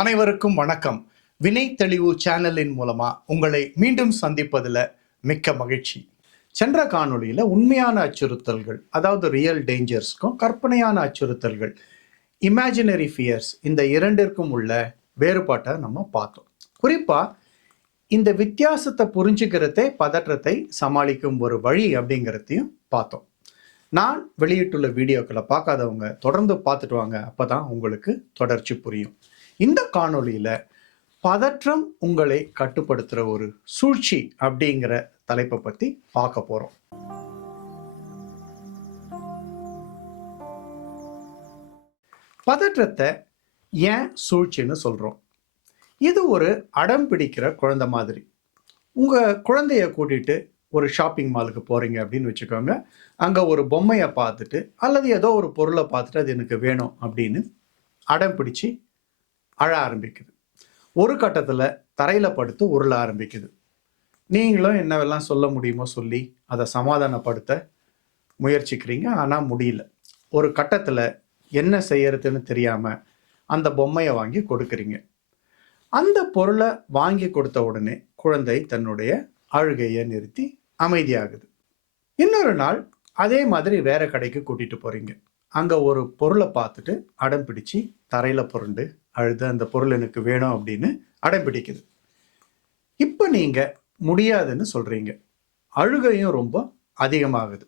அனைவருக்கும் வணக்கம். வினை தெளிவு சேனலின் மூலமா உங்களை மீண்டும் சந்திப்பதில் மிக்க மகிழ்ச்சி. சென்ற காணொளியில் உண்மையான அச்சுறுத்தல்கள், அதாவது ரியல் டேஞ்சர்ஸ்க்கும் கற்பனையான அச்சுறுத்தல்கள், இமேஜினரி ஃபியர்ஸ், இந்த இரண்டிற்கும் உள்ள வேறுபாட்டை நம்ம பார்த்தோம். குறிப்பா இந்த வித்தியாசத்தை புரிஞ்சுக்கிறதே பதற்றத்தை சமாளிக்கும் ஒரு வழி அப்படிங்கிறதையும் பார்த்தோம். நான் வெளியிட்டுள்ள வீடியோக்களை பார்க்காதவங்க தொடர்ந்து பார்த்துட்டு வாங்க, அப்பதான் உங்களுக்கு தொடர்ச்சி புரியும். இந்த காணொளியில பதற்றம் உங்களை கட்டுப்படுத்துற ஒரு சூழ்ச்சி அப்படிங்கிற தலைப்பை பத்தி பார்க்க போறோம். பதற்றத்தை ஏன் சூழ்ச்சின்னு சொல்றோம்? இது ஒரு அடம் பிடிக்கிற குழந்தை மாதிரி. உங்க குழந்தைய கூட்டிட்டு ஒரு ஷாப்பிங் மாலுக்கு போறீங்க அப்படின்னு வச்சுக்கோங்க. அங்க ஒரு பொம்மையை பார்த்துட்டு அல்லது ஏதோ ஒரு பொருளை பார்த்துட்டு அது எனக்கு வேணும் அப்படின்னு அடம் பிடிச்சு அழ ஆரம்பிக்குது. ஒரு கட்டத்தில் தரையில் படுத்து உருள ஆரம்பிக்குது. நீங்களும் என்னவெல்லாம் சொல்ல முடியுமோ சொல்லி அதை சமாதானப்படுத்த முயற்சிக்கிறீங்க, ஆனால் முடியல. ஒரு கட்டத்தில் என்ன செய்யறதுன்னு தெரியாமல் அந்த பொம்மையை வாங்கி கொடுக்குறீங்க. அந்த பொருளை வாங்கி கொடுத்த உடனே குழந்தை தன்னுடைய அழுகையை நிறுத்தி அமைதியாகுது. இன்னொரு நாள் அதே மாதிரி வேற கடைக்கு கூட்டிட்டு போறீங்க. அங்க ஒரு பொருளை பார்த்துட்டு அடம் பிடிச்சு தரையில புரண்டு அழுது அந்த பொருள் எனக்கு வேணும் அப்படின்னு அடம் பிடிக்குது. இப்ப நீங்க முடியாதுன்னு சொல்றீங்க. அழுகையும் ரொம்ப அதிகமாகுது.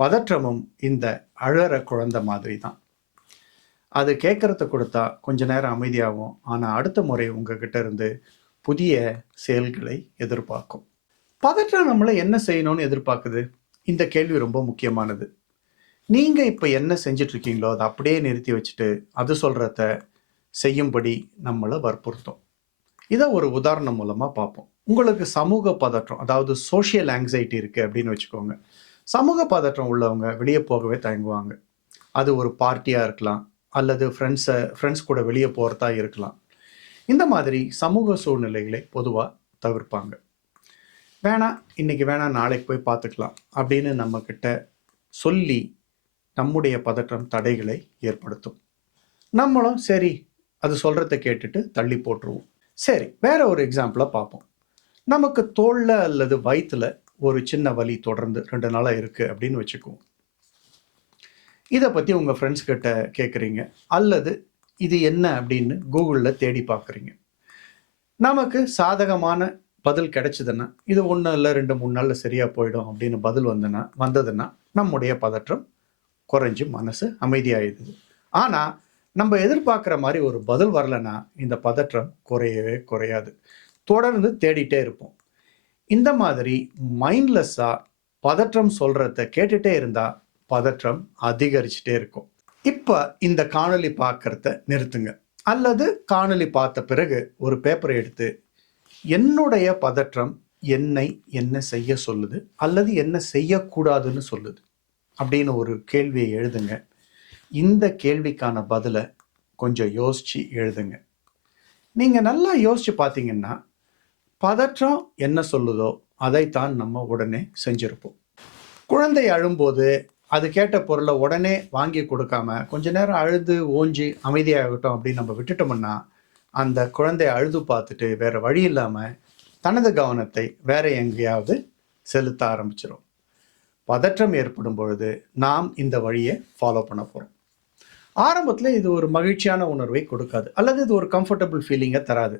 பதற்றமும் இந்த அழற குழந்தை மாதிரி தான். அது கேட்கறத கொடுத்தா கொஞ்ச நேரம் அமைதியாகும், ஆனா அடுத்த முறை உங்ககிட்ட இருந்து புதிய செயல்களை எதிர்பார்க்கும். பதற்றம் நம்மளை என்ன செய்யணும்னு எதிர்பார்க்குது? இந்த கேள்வி ரொம்ப முக்கியமானது. நீங்க இப்ப என்ன செஞ்சுட்டு இருக்கீங்களோ அதை அப்படியே நிறுத்தி வச்சுட்டு அது சொல்றத செய்யும்படி நம்மளை வற்புறுத்தும். இதை ஒரு உதாரணம் மூலமா பார்ப்போம். உங்களுக்கு சமூக பதற்றம், அதாவது சோஷியல் ஆங்ஸைட்டி இருக்கு அப்படின்னு வச்சுக்கோங்க. சமூக பதற்றம் உள்ளவங்க வெளியே போகவே தயங்குவாங்க. அது ஒரு பார்ட்டியா இருக்கலாம், அல்லது ஃப்ரெண்ட்ஸ் கூட வெளியே போறதா இருக்கலாம். இந்த மாதிரி சமூக சூழ்நிலைகளை பொதுவா தவிர்ப்பாங்க. வேணாம், இன்னைக்கு வேணாம், நாளைக்கு போய் பார்த்துக்கலாம் அப்படின்னு நம்ம கிட்ட சொல்லி நம்முடைய பதற்றம் தடைகளை ஏற்படுத்தும். நம்மளும் சரி அது சொல்றத கேட்டுட்டு தள்ளி போட்டுருவோம். சரி, வேற ஒரு எக்ஸாம்பிளை பார்ப்போம். நமக்கு தோல்ல அல்லது வயிற்றுல ஒரு சின்ன வலி தொடர்ந்து 2 நாளா இருக்கு அப்படின்னு வச்சுக்குவோம். இதை பத்தி உங்க ஃப்ரெண்ட்ஸ் கிட்ட கேட்குறீங்க, அல்லது இது என்ன அப்படின்னு கூகுளில் தேடி பார்க்குறீங்க. நமக்கு சாதகமான பதில் கிடைச்சதுன்னா இது 1 இல்லை 2 3 நாளில் சரியா போயிடும் அப்படின்னு பதில் வந்ததுன்னா நம்முடைய பதற்றம் குறைஞ்சு மனசு அமைதியாயிடுது. ஆனா நம்ம எதிர்பார்க்குற மாதிரி ஒரு பதில் வரலன்னா இந்த பதற்றம் குறையவே குறையாது. தொடர்ந்து தேடிட்டே இருப்போம். இந்த மாதிரி மைண்ட்லெஸ்ஸா பதற்றம் சொல்றத கேட்டுட்டே இருந்தா பதற்றம் அதிகரிச்சுட்டே இருக்கும். இப்ப இந்த காணொளி பார்க்கறத நிறுத்துங்க, அல்லது காணொளி பார்த்த பிறகு ஒரு பேப்பரை எடுத்து என்னுடைய பதற்றம் என்னை என்ன செய்ய சொல்லுது அல்லது என்ன செய்யக்கூடாதுன்னு சொல்லுது அப்படின்னு ஒரு கேள்வியை எழுதுங்க. இந்த கேள்விக்கான பதிலை கொஞ்சம் யோசிச்சு எழுதுங்க. நீங்க நல்லா யோசிச்சு பார்த்தீங்கன்னா பதற்றம் என்ன சொல்லுதோ அதைத்தான் நம்ம உடனே செஞ்சிருப்போம். குழந்தை அழும்போது அது கேட்ட பொருளை உடனே வாங்கி கொடுக்காம கொஞ்ச நேரம் அழுது ஓஞ்சி அமைதியாகட்டும் அப்படின்னு நம்ம விட்டுட்டோம்னா அந்த குழந்தை அழுது பார்த்துட்டு வேற வழி இல்லாம தனது கவனத்தை வேற எங்கேயாவது செலுத்த ஆரம்பிச்சிடும். பதற்றம் ஏற்படும் பொழுது நாம் இந்த வழியை ஃபாலோ பண்ண போறோம். ஆரம்பத்தில் இது ஒரு மகிழ்ச்சியான உணர்வை கொடுக்காது, அல்லது இது ஒரு கம்ஃபர்டபுள் ஃபீலிங்கை தராது.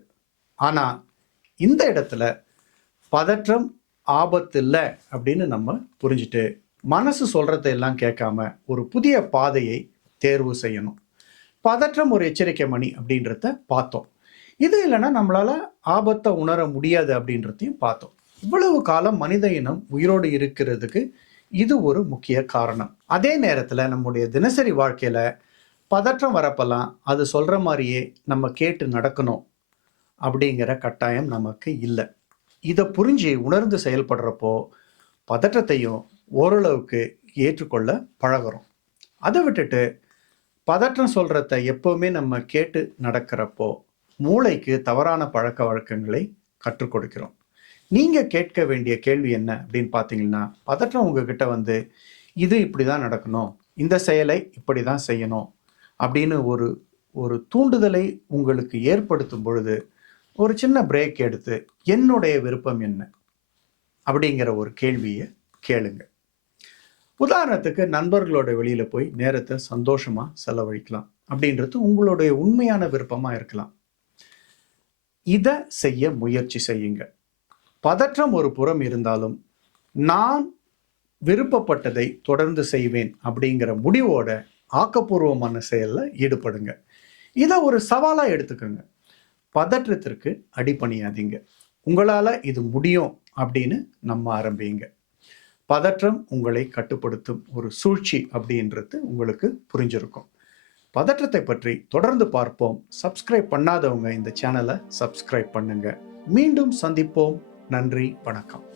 ஆனா இந்த இடத்துல பதற்றம் ஆபத்து இல்லை அப்படின்னு நம்ம புரிஞ்சுட்டு மனசு சொல்றதையெல்லாம் கேட்காம ஒரு புதிய பாதையை தேர்வு செய்யணும். பதற்றம் ஒரு எச்சரிக்கை மணி அப்படின்றத பார்த்தோம். இது இல்லைன்னா நம்மளால ஆபத்தை உணர முடியாது அப்படின்றதையும் பார்த்தோம். இவ்வளவு காலம் மனித இனம் உயிரோடு இருக்கிறதுக்கு இது ஒரு முக்கிய காரணம். அதே நேரத்துல நம்முடைய தினசரி வாழ்க்கையில பதற்றம் வரப்பெல்லாம் அது சொல்ற மாதிரியே நம்ம கேட்டு நடக்கணும் அப்படிங்கிற கட்டாயம் நமக்கு இல்லை. இதை புரிஞ்சு உணர்ந்து செயல்படுறப்போ பதற்றத்தையும் ஓரளவுக்கு ஏற்றுக்கொள்ள பழகிறோம். அதை விட்டுட்டு பதற்றம் சொல்றத எப்பவுமே நம்ம கேட்டு நடக்கிறப்போ மூளைக்கு தவறான பழக்க வழக்கங்களை கற்றுக் கொடுக்கிறோம். நீங்க கேட்க வேண்டிய கேள்வி என்ன அப்படின்னு பார்த்தீங்கன்னா, பதற்றம் உங்ககிட்ட வந்து இது இப்படிதான் நடக்கணும், இந்த செயலை இப்படிதான் செய்யணும் அப்படின்னு ஒரு தூண்டுதலை உங்களுக்கு ஏற்படுத்தும் பொழுது ஒரு சின்ன பிரேக் எடுத்து என்னுடைய விருப்பம் என்ன அப்படிங்கிற ஒரு கேள்வியை கேளுங்க. உதாரணத்துக்கு நண்பர்களோட வெளியில போய் நேரத்தை சந்தோஷமா செலவழிக்கலாம் அப்படின்றது உங்களுடைய உண்மையான விருப்பமா இருக்கலாம். இதை செய்ய முயற்சி செய்யுங்க. பதற்றம் ஒரு புறம் இருந்தாலும் நான் விருப்பப்பட்டதை தொடர்ந்து செய்வேன் அப்படிங்கிற முடிவோட ஆக்கப்பூர்வமான செயல்ல ஈடுபடுங்க. இதை ஒரு சவாலா எடுத்துக்கோங்க. பதற்றத்திற்கு அடிபணியாதீங்க. உங்களால இது முடியும் அப்படின்னு நம்ம ஆரம்பிங்க. பதற்றம் உங்களை கட்டுப்படுத்தும் ஒரு சூழ்ச்சி அப்படின்றது உங்களுக்கு புரிஞ்சிருக்கும். பதற்றத்தை பற்றி தொடர்ந்து பார்ப்போம். சப்ஸ்கிரைப் பண்ணாதவங்க இந்த சேனலை சப்ஸ்கிரைப் பண்ணுங்க. மீண்டும் சந்திப்போம். நன்றி, வணக்கம்.